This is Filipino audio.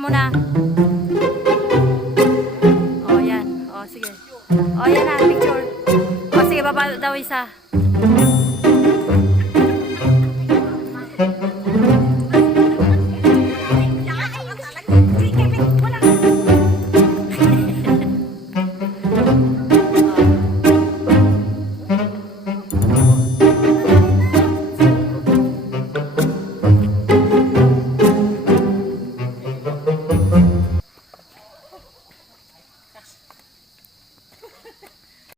muna. O, yan. O, sige. O, yan na, picture. O, sige, baba daw isa.